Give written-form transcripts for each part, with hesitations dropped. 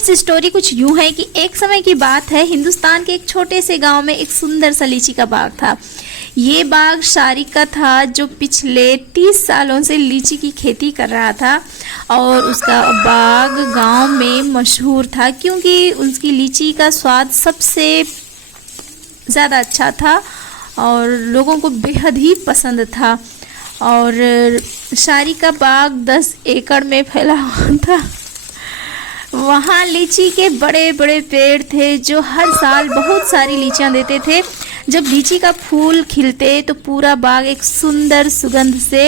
Friends story कुछ यूं है कि एक समय की बात है, हिंदुस्तान के एक छोटे से गांव में एक सुंदर सा लीची का बाग था। ये बाग शारिक का था जो पिछले 30 सालों से लीची की खेती कर रहा था और उसका बाग गांव में मशहूर था क्योंकि उसकी लीची का स्वाद सबसे ज़्यादा अच्छा था और लोगों को बेहद ही पसंद था। और शारिक का बाग 10 एकड़ में फैला हुआ था। वहाँ लीची के बड़े बड़े पेड़ थे जो हर साल बहुत सारी लीचियाँ देते थे। जब लीची का फूल खिलते तो पूरा बाग एक सुंदर सुगंध से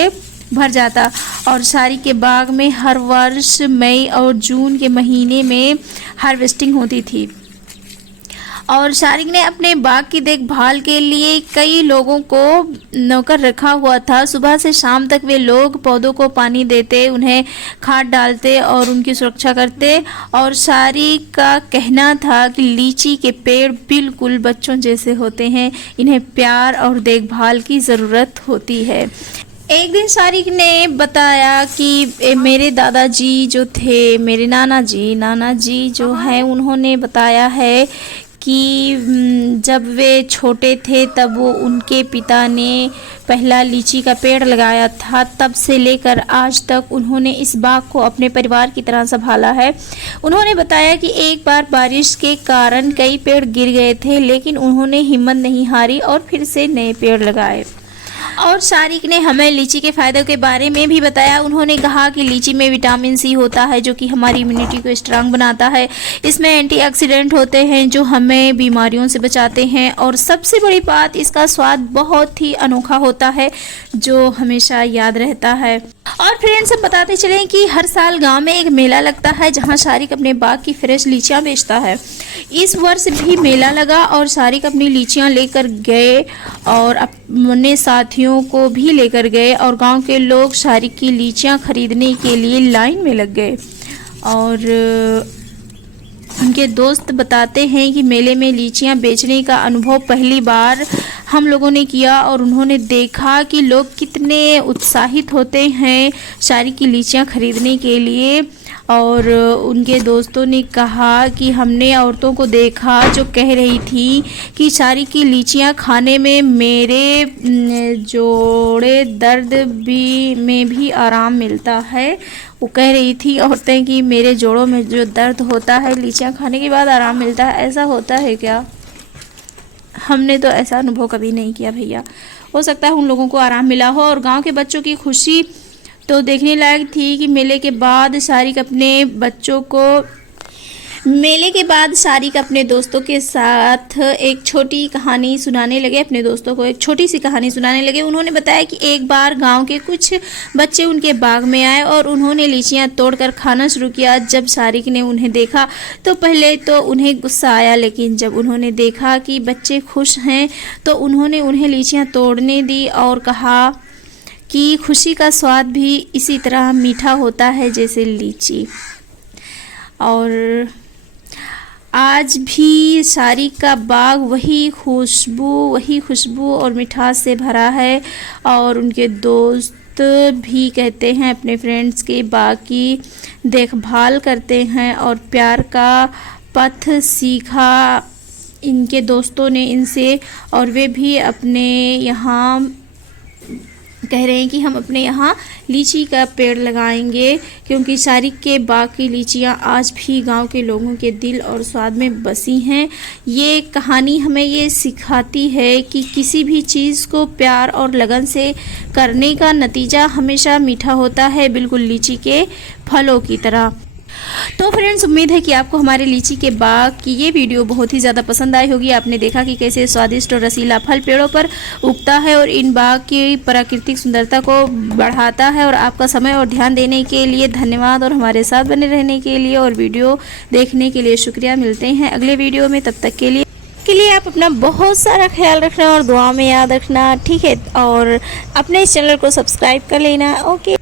भर जाता और शारिक के बाग में हर वर्ष मई और जून के महीने में हार्वेस्टिंग होती थी। और शारिक ने अपने बाग की देखभाल के लिए कई लोगों को नौकर रखा हुआ था। सुबह से शाम तक वे लोग पौधों को पानी देते, उन्हें खाद डालते और उनकी सुरक्षा करते। और शारिक का कहना था कि लीची के पेड़ बिल्कुल बच्चों जैसे होते हैं, इन्हें प्यार और देखभाल की ज़रूरत होती है। एक दिन शारिक ने बताया कि मेरे दादाजी जो थे, मेरे नाना जी जो हैं, उन्होंने बताया है कि जब वे छोटे थे तब वो उनके पिता ने पहला लीची का पेड़ लगाया था। तब से लेकर आज तक उन्होंने इस बाग को अपने परिवार की तरह संभाला है। उन्होंने बताया कि एक बार बारिश के कारण कई पेड़ गिर गए थे, लेकिन उन्होंने हिम्मत नहीं हारी और फिर से नए पेड़ लगाए। और शारिक ने हमें लीची के फ़ायदों के बारे में भी बताया। उन्होंने कहा कि लीची में विटामिन सी होता है जो कि हमारी इम्यूनिटी को स्ट्रांग बनाता है। इसमें एंटीऑक्सीडेंट होते हैं जो हमें बीमारियों से बचाते हैं और सबसे बड़ी बात, इसका स्वाद बहुत ही अनोखा होता है जो हमेशा याद रहता है। और फ्रेंड्स, हम बताते चलें कि हर साल गांव में एक मेला लगता है जहां शारिक अपने बाग की फ्रेश लीचियां बेचता है। इस वर्ष भी मेला लगा और शारिक अपनी लीचियां लेकर गए और अपने साथियों को भी लेकर गए और गांव के लोग शारिक की लीचियां खरीदने के लिए लाइन में लग गए। और उनके दोस्त बताते हैं कि मेले में लीचियां बेचने का अनुभव पहली बार हम लोगों ने किया और उन्होंने देखा कि लोग कितने उत्साहित होते हैं शारिक की लीचियां खरीदने के लिए। और उनके दोस्तों ने कहा कि हमने औरतों को देखा जो कह रही थी कि शारिक की लीचियां खाने में मेरे जोड़े दर्द में भी आराम मिलता है। वो कह रही थी औरतें कि मेरे जोड़ों में जो दर्द होता है लीचियां खाने के बाद आराम मिलता है। ऐसा होता है क्या? हमने तो ऐसा अनुभव कभी नहीं किया भैया। हो सकता है उन लोगों को आराम मिला हो। और गांव के बच्चों की खुशी तो देखने लायक थी कि मेले के बाद शारिक अपने दोस्तों के साथ एक छोटी कहानी सुनाने लगे, अपने दोस्तों को एक छोटी सी कहानी सुनाने लगे। उन्होंने बताया कि एक बार गांव के कुछ बच्चे उनके बाग में आए और उन्होंने लीचियां तोड़कर खाना शुरू किया। जब शारिक ने उन्हें देखा तो पहले तो उन्हें गुस्सा आया, लेकिन जब उन्होंने देखा कि बच्चे खुश हैं तो उन्होंने उन्हें लीचियां तोड़ने दी और कहा कि खुशी का स्वाद भी इसी तरह मीठा होता है जैसे लीची। और आज भी शारिक का बाग वही खुशबू और मिठास से भरा है। और उनके दोस्त भी कहते हैं अपने फ्रेंड्स के बाग की देखभाल करते हैं और प्यार का पथ सीखा इनके दोस्तों ने इनसे। और वे भी अपने यहाँ कह रहे हैं कि हम अपने यहाँ लीची का पेड़ लगाएंगे क्योंकि शारिक के बाग की लीचियाँ आज भी गांव के लोगों के दिल और स्वाद में बसी हैं। ये कहानी हमें ये सिखाती है कि किसी भी चीज़ को प्यार और लगन से करने का नतीजा हमेशा मीठा होता है, बिल्कुल लीची के फलों की तरह। तो फ्रेंड्स, उम्मीद है कि आपको हमारे लीची के बाग की ये वीडियो बहुत ही ज़्यादा पसंद आई होगी। आपने देखा कि कैसे स्वादिष्ट और रसीला फल पेड़ों पर उगता है और इन बाग की प्राकृतिक सुंदरता को बढ़ाता है। और आपका समय और ध्यान देने के लिए धन्यवाद और हमारे साथ बने रहने के लिए और वीडियो देखने के लिए शुक्रिया। मिलते हैं अगले वीडियो में, तब तक के लिए आप अपना बहुत सारा ख्याल रखना और दुआ में याद रखना, ठीक है? और अपने इस चैनल को सब्सक्राइब कर लेना। ओके।